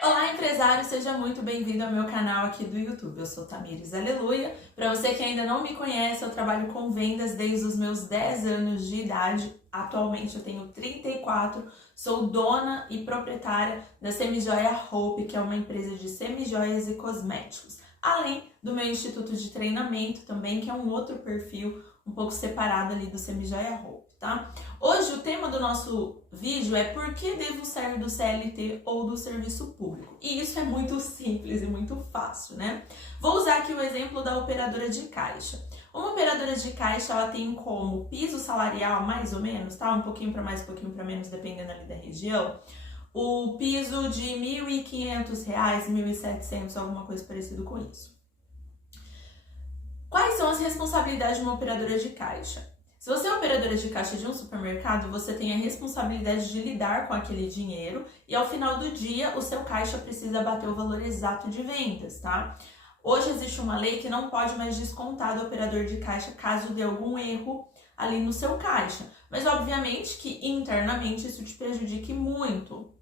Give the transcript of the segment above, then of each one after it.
Olá, empresário! Seja muito bem-vindo ao meu canal aqui do YouTube. Eu sou Tamires Aleluia. Para você que ainda não me conhece, eu trabalho com vendas desde os meus 10 anos de idade. Atualmente eu tenho 34, sou dona e proprietária da Semijoia Hope, que é uma empresa de semijoias e cosméticos. Além do meu instituto de treinamento também, que é um outro perfil um pouco separado ali do Semijoia Hope, tá? Hoje o tema do nosso vídeo é por que devo sair do CLT ou do serviço público? E isso é muito simples e muito fácil, né? Vou usar aqui o exemplo da operadora de caixa. Uma operadora de caixa, ela tem como piso salarial, mais ou menos, tá? Um pouquinho para mais, um pouquinho para menos, dependendo ali da região. O piso de R$ 1.500, R$ 1.700, alguma coisa parecida com isso. Quais são as responsabilidades de uma operadora de caixa? Se você é operadora de caixa de um supermercado, você tem a responsabilidade de lidar com aquele dinheiro e ao final do dia o seu caixa precisa bater o valor exato de vendas, tá? Hoje existe uma lei que não pode mais descontar do operador de caixa caso dê algum erro ali no seu caixa, mas obviamente que internamente isso te prejudique muito.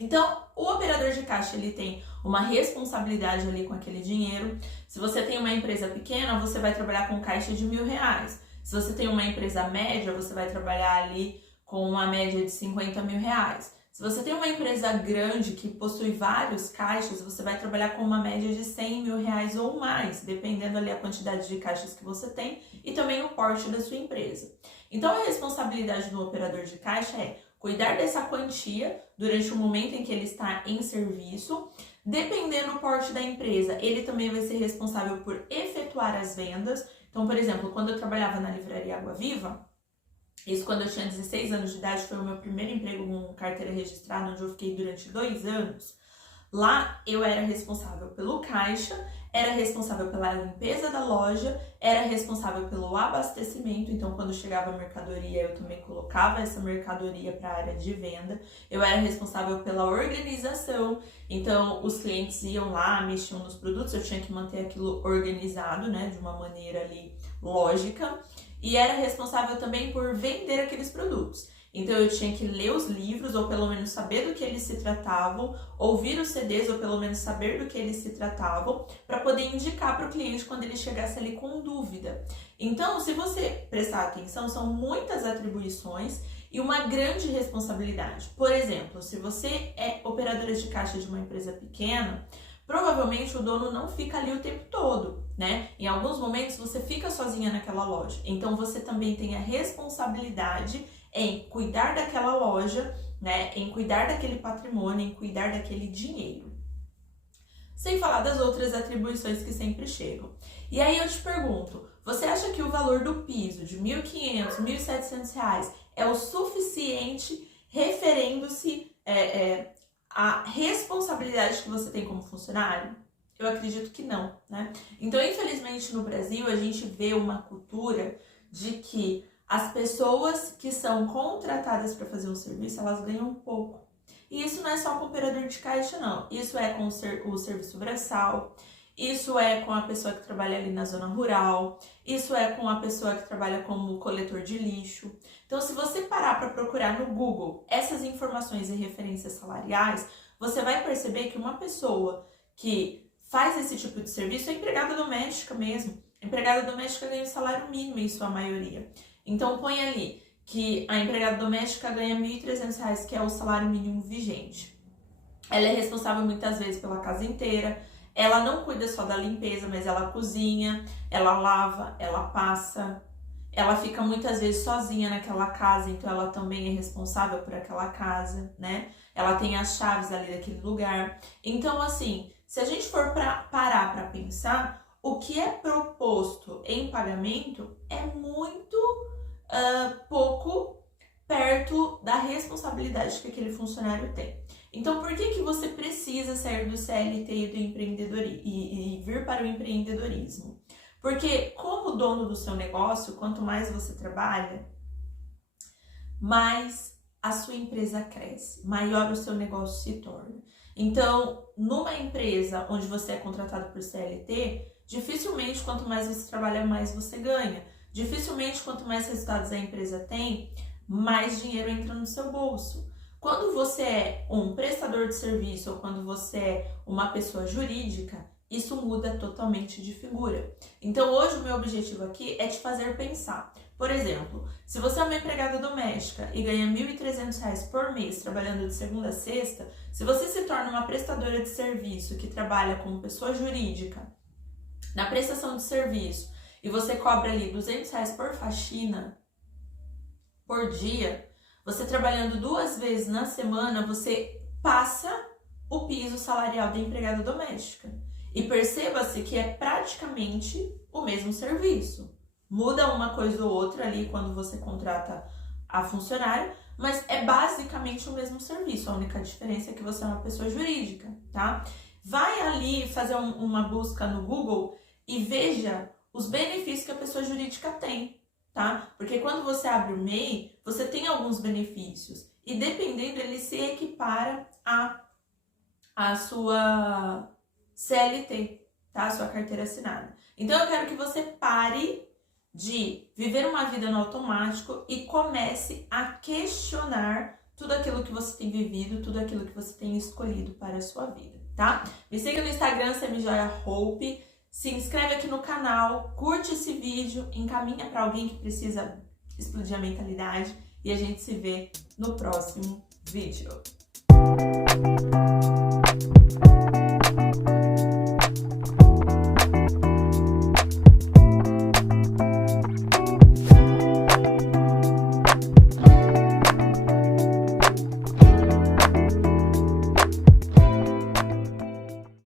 Então, o operador de caixa, ele tem uma responsabilidade ali com aquele dinheiro. Se você tem uma empresa pequena, você vai trabalhar com caixa de R$ 1.000. Se você tem uma empresa média, você vai trabalhar ali com uma média de R$ 50.000. Se você tem uma empresa grande que possui vários caixas, você vai trabalhar com uma média de R$ 100.000 ou mais, dependendo ali a quantidade de caixas que você tem e também o porte da sua empresa. Então, a responsabilidade do operador de caixa é cuidar dessa quantia durante o momento em que ele está em serviço. Dependendo do porte da empresa, ele também vai ser responsável por efetuar as vendas. Então, por exemplo, quando eu trabalhava na livraria Água Viva, isso quando eu tinha 16 anos de idade, foi o meu primeiro emprego com carteira registrada, onde eu fiquei durante 2 anos. Lá eu era responsável pelo caixa, era responsável pela limpeza da loja, era responsável pelo abastecimento, então quando chegava a mercadoria eu também colocava essa mercadoria para a área de venda, eu era responsável pela organização, então os clientes iam lá, mexiam nos produtos, eu tinha que manter aquilo organizado, né, de uma maneira ali lógica, e era responsável também por vender aqueles produtos. Então eu tinha que ler os livros, ou pelo menos saber do que eles se tratavam, ouvir os CDs, ou pelo menos saber do que eles se tratavam, para poder indicar para o cliente quando ele chegasse ali com dúvida. Então, se você prestar atenção, são muitas atribuições e uma grande responsabilidade. Por exemplo, se você é operadora de caixa de uma empresa pequena, provavelmente o dono não fica ali o tempo todo, né? Em alguns momentos você fica sozinha naquela loja. Então você também tem a responsabilidade em cuidar daquela loja, né? Em cuidar daquele patrimônio, em cuidar daquele dinheiro. Sem falar das outras atribuições que sempre chegam. E aí eu te pergunto, você acha que o valor do piso de R$ 1.500, R$ 1.700 é o suficiente referendo-se a responsabilidade que você tem como funcionário? Eu acredito que não, né? Então, infelizmente, no Brasil, a gente vê uma cultura de que as pessoas que são contratadas para fazer um serviço, elas ganham pouco. E isso não é só com o operador de caixa, não. Isso é com o serviço braçal, isso é com a pessoa que trabalha ali na zona rural, isso é com a pessoa que trabalha como coletor de lixo. Então, se você parar para procurar no Google essas informações e referências salariais, você vai perceber que uma pessoa que faz esse tipo de serviço é empregada doméstica mesmo. A empregada doméstica ganha o salário mínimo em sua maioria. Então, põe ali que a empregada doméstica ganha R$ 1.300, que é o salário mínimo vigente. Ela é responsável muitas vezes pela casa inteira. Ela não cuida só da limpeza, mas ela cozinha, ela lava, ela passa. Ela fica muitas vezes sozinha naquela casa, então ela também é responsável por aquela casa, né? Ela tem as chaves ali daquele lugar. Então, assim, se a gente for parar para pensar, o que é proposto em pagamento é muito pouco perto da responsabilidade que aquele funcionário tem. Então, por que você precisa sair do CLT e do empreendedorismo e vir para o empreendedorismo? Porque como dono do seu negócio, quanto mais você trabalha, mais a sua empresa cresce, maior o seu negócio se torna. Então, numa empresa onde você é contratado por CLT, dificilmente quanto mais você trabalha, mais você ganha. Dificilmente quanto mais resultados a empresa tem, mais dinheiro entra no seu bolso. Quando você é um prestador de serviço ou quando você é uma pessoa jurídica, isso muda totalmente de figura. Então hoje o meu objetivo aqui é te fazer pensar. Por exemplo, se você é uma empregada doméstica e ganha R$ 1.300 por mês trabalhando de segunda a sexta, se você se torna uma prestadora de serviço que trabalha como pessoa jurídica na prestação de serviço e você cobra ali R$ 200 por faxina por dia, você trabalhando 2 vezes na semana, você passa o piso salarial da empregada doméstica. E perceba-se que é praticamente o mesmo serviço. Muda uma coisa ou outra ali quando você contrata a funcionária, mas é basicamente o mesmo serviço. A única diferença é que você é uma pessoa jurídica, tá? Vai ali fazer uma busca no Google e veja os benefícios que a pessoa jurídica tem, tá? Porque quando você abre o MEI, você tem alguns benefícios e dependendo, ele se equipara a sua CLT, tá? A sua carteira assinada. Então eu quero que você pare de viver uma vida no automático e comece a questionar tudo aquilo que você tem vivido, tudo aquilo que você tem escolhido para a sua vida, tá? Me siga no Instagram, semijoiahope, se inscreve aqui no canal, curte esse vídeo, encaminha para alguém que precisa explodir a mentalidade e a gente se vê no próximo vídeo.